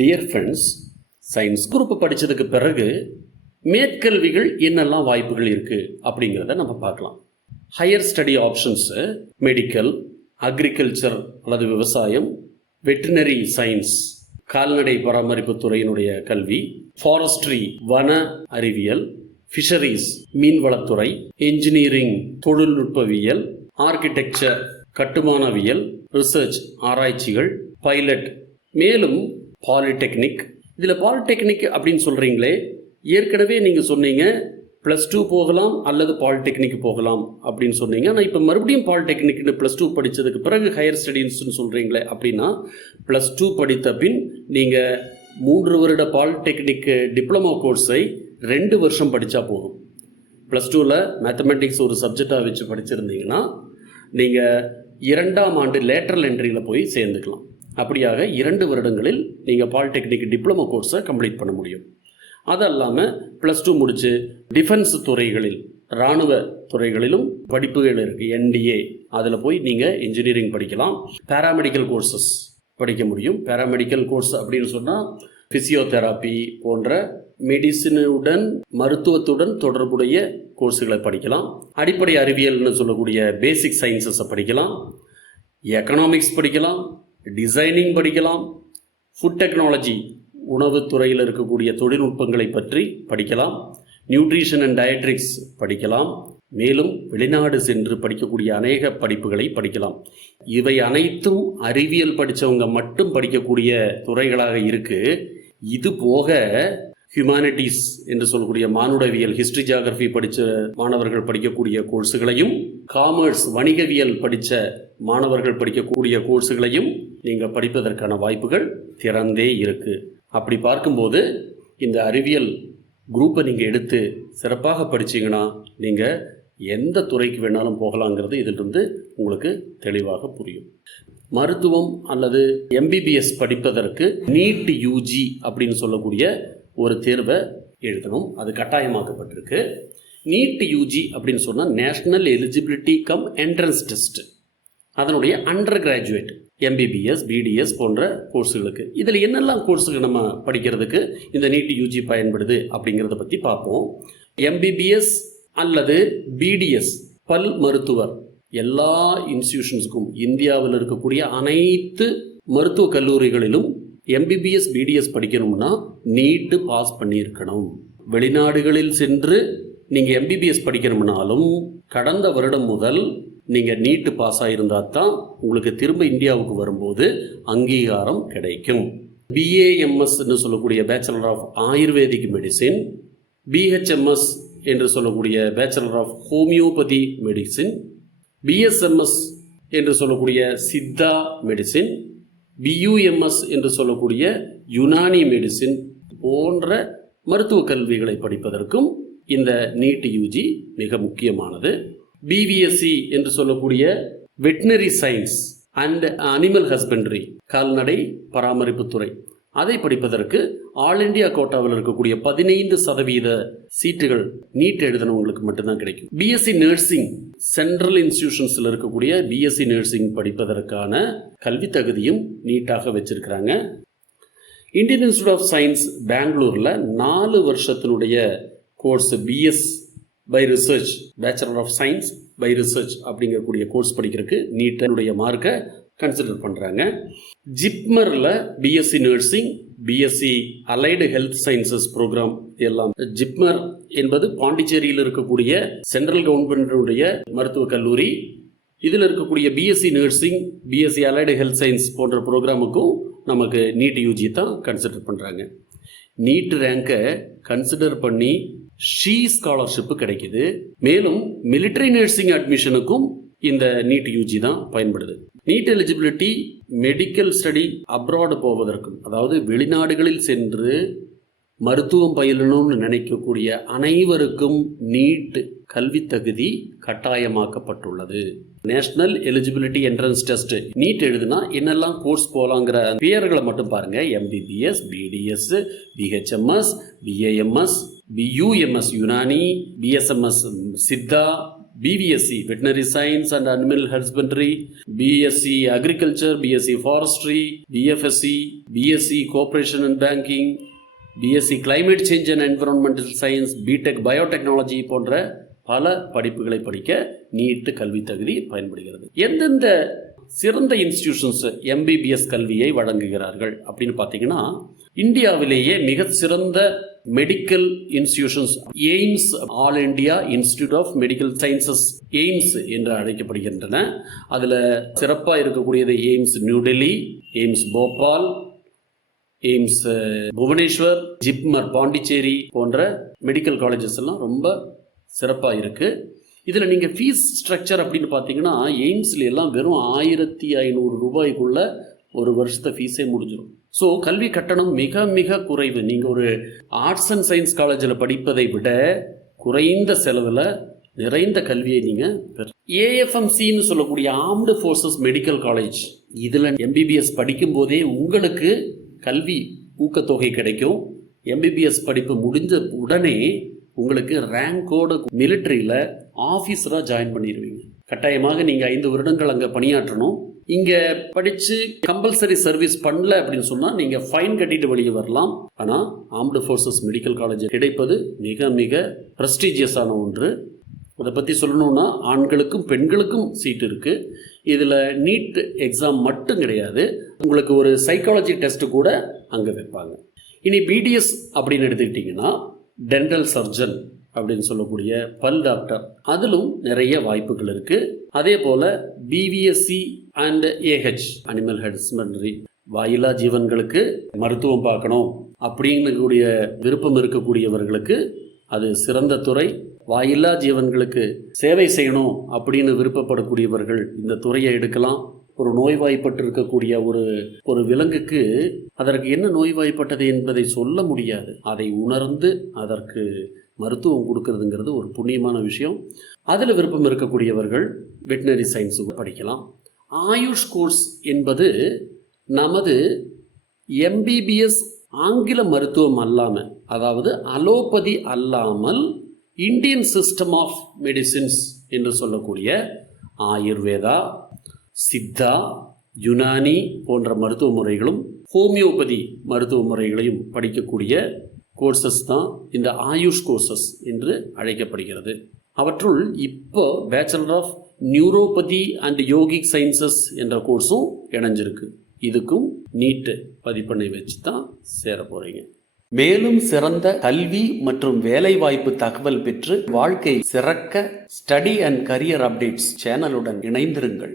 Dear friends, science group படித்ததுக்கு பிறகு மேற்கல்விகள் என்னெல்லாம் வாய்ப்புகள் இருக்குது அப்படிங்கிறத நம்ம பார்க்கலாம். Higher study options medical, agriculture அல்லது விவசாயம், வெட்டினரி சயின்ஸ் கால்நடை பராமரிப்பு துறையினுடைய கல்வி, ஃபாரஸ்ட்ரி வன அறிவியல், ஃபிஷரிஸ் மீன்வளத்துறை, என்ஜினியரிங் தொழில்நுட்பவியல், ஆர்கிடெக்சர் கட்டுமானவியல், ரிசர்ச் ஆராய்ச்சிகள், பைலட், மேலும் பாலிடெக்னிக். இதில் பாலிடெக்னிக் அப்படின்னு சொல்கிறீங்களே, ஏற்கனவே நீங்கள் சொன்னீங்க +2 போகலாம் அல்லது பாலிடெக்னிக் போகலாம் அப்படின்னு சொன்னீங்க. ஆனால் இப்போ மறுபடியும் பாலிடெக்னிக்னு +2 படித்ததுக்கு பிறகு ஹையர் ஸ்டடீஸ்ன்னு சொல்கிறீங்களே, அப்படின்னா +2 படித்த பின் நீங்கள் 3 வருட பாலிடெக்னிக் டிப்ளமோ கோர்ஸை 2 வருஷம் படித்தா போதும். +2ல் மேத்தமெட்டிக்ஸ் ஒரு சப்ஜெக்டாக வச்சு படிச்சிருந்தீங்கன்னா நீங்கள் 2ஆம் ஆண்டு லேட்டரல் என்ட்ரியில் போய் சேர்ந்துக்கலாம். அப்படியாக 2 வருடங்களில் நீங்கள் பாலிடெக்னிக் டிப்ளமோ கோர்ஸை கம்ப்ளீட் பண்ண முடியும். அது இல்லாமல் +2 முடித்து டிஃபென்ஸ் துறைகளில், இராணுவ துறைகளிலும் படிப்புகள் இருக்குது. NDA அதில் போய் நீங்கள் இன்ஜினியரிங் படிக்கலாம். பேராமெடிக்கல் கோர்சஸ் படிக்க முடியும். பேராமெடிக்கல் கோர்ஸ் அப்படின்னு சொன்னால் ஃபிசியோதெராப்பி போன்ற மெடிசினுடன் மருத்துவத்துடன் தொடர்புடைய கோர்ஸுகளை படிக்கலாம். அடிப்படை அறிவியல்னு சொல்லக்கூடிய பேசிக் சயின்சஸை படிக்கலாம். எக்கனாமிக்ஸ் படிக்கலாம், டிசைனிங் படிக்கலாம், ஃபுட் டெக்னாலஜி உணவு துறையில் இருக்கக்கூடிய தொழில்நுட்பங்களை பற்றி படிக்கலாம், நியூட்ரிஷன் அண்ட் டயட்ரிக்ஸ் படிக்கலாம், மேலும் வெளிநாடு சென்று படிக்கக்கூடிய அநேக படிப்புகளை படிக்கலாம். இவை அனைத்தும் அறிவியல் படித்தவங்க மட்டும் படிக்கக்கூடிய துறைகளாக இருக்குது. இது போக ஹியூமானிட்டிஸ் என்று சொல்லக்கூடிய மானுடவியல், ஹிஸ்ட்ரி, ஜியாகிரபி படித்த மாணவர்கள் படிக்கக்கூடிய கோர்ஸுகளையும், காமர்ஸ் வணிகவியல் படித்த மாணவர்கள் படிக்கக்கூடிய கோர்ஸுகளையும் நீங்கள் படிப்பதற்கான வாய்ப்புகள் திறந்தே இருக்குது. அப்படி பார்க்கும்போது இந்த அறிவியல் குரூப்பை நீங்கள் எடுத்து சிறப்பாக படித்தீங்கன்னா நீங்கள் எந்த துறைக்கு வேணாலும் போகலாங்கிறது இதிலிருந்து உங்களுக்கு தெளிவாக புரியும். மருத்துவம் அல்லது MBBS படிப்பதற்கு CUET-UG அப்படின்னு சொல்லக்கூடிய ஒரு தேர்வை எழுதணும். அது கட்டாயமாக்கப்பட்டிருக்கு. CUET-UG அப்படின்னு சொன்னால் national eligibility come entrance test. அதனுடைய அண்டர் கிராஜுவேட் MBBS, BDS போன்ற கோர்ஸுகளுக்கு. இதில் என்னெல்லாம் கோர்ஸுக்கு நம்ம படிக்கிறதுக்கு இந்த CUET-UG பயன்படுது அப்படிங்கிறத பற்றி பார்ப்போம். MBBS அல்லது BDS பல் மருத்துவர் எல்லா இன்ஸ்டிடியூஷன்ஸுக்கும், இந்தியாவில் இருக்கக்கூடிய அனைத்து மருத்துவக் கல்லூரிகளிலும் MBBS, BDS படிக்கணும்னா நீட்டு பாஸ் பண்ணியிருக்கணும். வெளிநாடுகளில் சென்று நீங்கள் MBBS படிக்கணும்னாலும் கடந்த வருடம் முதல் நீங்கள் நீட்டு பாஸ் ஆகியிருந்தால் தான் உங்களுக்கு திரும்ப இந்தியாவுக்கு வரும்போது அங்கீகாரம் கிடைக்கும். BAMS சொல்லக்கூடிய bachelor of Ayurvedic medicine, BHMS என்று சொல்லக்கூடிய bachelor of homeopathy medicine, BSMS என்று சொல்லக்கூடிய சித்தா மெடிசின், BUMS என்று சொல்லக்கூடிய யுனானி மெடிசின் போன்ற மருத்துவ கல்விகளை படிப்பதற்கும் இந்த CUET-UG மிக முக்கியமானது. BVSC என்று சொல்லக்கூடிய veterinary science and animal husbandry, கால்நடை பராமரிப்பு துறை, அதை படிப்பதற்கு ஆல் இண்டியா கோட்டாவில் இருக்கக்கூடிய 15% சீட்டுகள் நீட் எழுதினவங்களுக்கு மட்டும்தான் கிடைக்கும். BSc நர்சிங், சென்ட்ரல் இன்ஸ்டிடியூஷன்ஸில் இருக்கக்கூடிய BSc நர்சிங் படிப்பதற்கான கல்வி தகுதியும் நீட்டாக வச்சிருக்கிறாங்க. இந்தியன் இன்ஸ்டிடியூட் ஆஃப் சயின்ஸ் பெங்களூரில் 4 வருஷத்தினுடைய course BS by research, bachelor of science by research அப்படிங்கக்கூடிய கோர்ஸ் படிக்கிறதுக்கு நீட்டனுடைய மார்க்கை கன்சிடர் பண்ணுறாங்க. ஜிப்மரில் BSc nursing, BSc allied health sciences programme எல்லாம். ஜிப்மர் என்பது பாண்டிச்சேரியில் இருக்கக்கூடிய சென்ட்ரல் கவர்மெண்ட்டுடைய மருத்துவக் கல்லூரி. இதில் இருக்கக்கூடிய BSc nursing, BSc allied health science போன்ற ப்ரோக்ராமுக்கும் நமக்கு CUET-UG தான் கன்சிடர் பண்ணுறாங்க. நீட் ரேங்கை கன்சிடர் பண்ணி ஸ்காலர்ஷிப்பு கிடைக்குது. மேலும் மிலிட்டரி நர்சிங் அட்மிஷனுக்கும் இந்த CUET-UG தான் பயன்படுது. NEET eligibility medical study abroad போவதற்கும், அதாவது வெளிநாடுகளில் சென்று மருத்துவம் பயிலணும்னு நினைக்கக்கூடிய அனைவருக்கும் நீட் கல்வி தகுதி கட்டாயமாக்கப்பட்டுள்ளது. National eligibility entrance test NEET எழுதுனா என்னெல்லாம் கோர்ஸ் போகலாங்கிற பெயர்களை மட்டும் பாருங்க. MBBS, BDS, BHMS, BAMS, BUMS Unani, BSMS Siddha, BVSC Veterinary Science and Animal Husbandry, BSc Agriculture, BSc Forestry, BFSc, BSc Corporation and Banking, BSc Climate Change and Environmental Science, BTech Biotechnology போன்ற பல படிப்புகளை படிக்க NEET கல்வி தகுதி பயன்படுகிறது. எந்தெந்த சிறந்த இன்ஸ்டிடியூஷன்ஸ் எம்பிபிஎஸ் கல்வியை வழங்குகிறார்கள் அப்படின்னு பார்த்தீங்கன்னா, இந்தியாவிலேயே மிக சிறந்த medical institutions AIIMS, All India Institute of Medical Sciences AIIMS என்று அழைக்கப்படுகின்றன. அதில் சிறப்பாக இருக்கக்கூடியது AIIMS New Delhi, AIIMS Bhopal, AIIMS Bhubaneswar, JIPMER Pondicherry போன்ற மெடிக்கல் காலேஜஸ் எல்லாம் ரொம்ப சிறப்பாக இருக்குது. இதில் நீங்கள் ஃபீஸ் ஸ்ட்ரக்சர் அப்படின்னு பார்த்தீங்கன்னா, எய்ம்ஸில் எல்லாம் வெறும் 1500 ரூபாய்க்குள்ள ஒரு வருஷத்தை ஃபீஸே முடிஞ்சிடும். ஸோ கல்வி கட்டணம் மிக மிக குறைவு. நீங்கள் ஒரு ஆர்ட்ஸ் அண்ட் சயின்ஸ் காலேஜில் படிப்பதை விட குறைந்த செலவில் நிறைந்த கல்வியை நீங்கள் ஏஎஃப்எம்சின்னு சொல்லக்கூடிய ஆர்ம்டு ஃபோர்ஸஸ் மெடிக்கல் காலேஜ், இதில் எம்பிபிஎஸ் படிக்கும்போதே உங்களுக்கு கல்வி ஊக்கத்தொகை கிடைக்கும். எம்பிபிஎஸ் படிப்பு முடிஞ்ச உடனே உங்களுக்கு ரேங்கோட மிலிட்ரியில் ஆஃபீஸராக ஜாயின் பண்ணிடுவீங்க. கட்டாயமாக நீங்கள் 5 வருடங்கள் அங்கே பணியாற்றணும். இங்கே படித்து கம்பல்சரி சர்வீஸ் பண்ணல அப்படின்னு சொன்னால் நீங்கள் ஃபைன் கட்டிட்டு வெளியே வரலாம். ஆனால் ஆர்ம்டு ஃபோர்ஸஸ் மெடிக்கல் காலேஜ் கிடைப்பது மிக மிக ப்ரெஸ்டீஜியஸான ஒன்று. அதை பற்றி சொல்லணுன்னா, ஆண்களுக்கும் பெண்களுக்கும் சீட் இருக்குது. இதில் நீட் எக்ஸாம் மட்டும் கிடையாது, உங்களுக்கு ஒரு சைக்காலஜி டெஸ்ட்டு கூட அங்கே வைப்பாங்க. இனி பிடிஎஸ் அப்படின்னு எடுத்துக்கிட்டிங்கன்னா, டென்டல் சர்ஜன் அப்படின்னு சொல்லக்கூடிய பல் டாக்டர், அதிலும் நிறைய வாய்ப்புகள் இருக்குது. அதே போல் BVSc and AH animal husbandry, வாயிலா ஜீவன்களுக்கு மருத்துவம் பார்க்கணும் அப்படிங்கக்கூடிய விருப்பம் இருக்கக்கூடியவர்களுக்கு அது சிறந்த துறை. வாயில்லா ஜீவன்களுக்கு சேவை செய்யணும் அப்படின்னு விருப்பப்படக்கூடியவர்கள் இந்த துறையை எடுக்கலாம். ஒரு நோய்வாய்ப்பட்டு இருக்கக்கூடிய ஒரு விலங்குக்கு அதற்கு என்ன நோய்வாய்ப்பட்டது என்பதை சொல்ல முடியாது. அதை உணர்ந்து அதற்கு மருத்துவம் கொடுக்கறதுங்கிறது ஒரு புண்ணியமான விஷயம். அதில் விருப்பம் இருக்கக்கூடியவர்கள் வெட்டினரி சயின்ஸுக்கு படிக்கலாம். ஆயுஷ் கோர்ஸ் என்பது நமது எம்பிபிஎஸ் ஆங்கில மருத்துவம் அல்லாமல், அதாவது அலோபதி அல்லாமல் இந்தியன் சிஸ்டம் ஆஃப் மெடிசின்ஸ் என்று சொல்லக்கூடிய ஆயுர்வேதா, சித்தா, யுனானி போன்ற மருத்துவ முறைகளும் ஹோமியோபதி மருத்துவ முறைகளையும் படிக்கக்கூடிய கோர்சஸ் தான் இந்த ஆயுஷ் கோர்சஸ் என்று அழைக்கப்படுகிறது. அவற்றுள் இப்போ bachelor of neuropathy and yogic sciences என்ற கோர்ஸும் இணைஞ்சிருக்கு. இதுக்கும் நீட்டு பதிப்பெண்ணை வச்சு தான் சேர போகிறீங்க. மேலும் சிறந்த கல்வி மற்றும் வேலைவாய்ப்பு தகவல் பெற்று வாழ்க்கை சிறக்க ஸ்டடி அண்ட் கரியர் அப்டேட்ஸ் சேனலுடன் இணைந்திருங்கள்.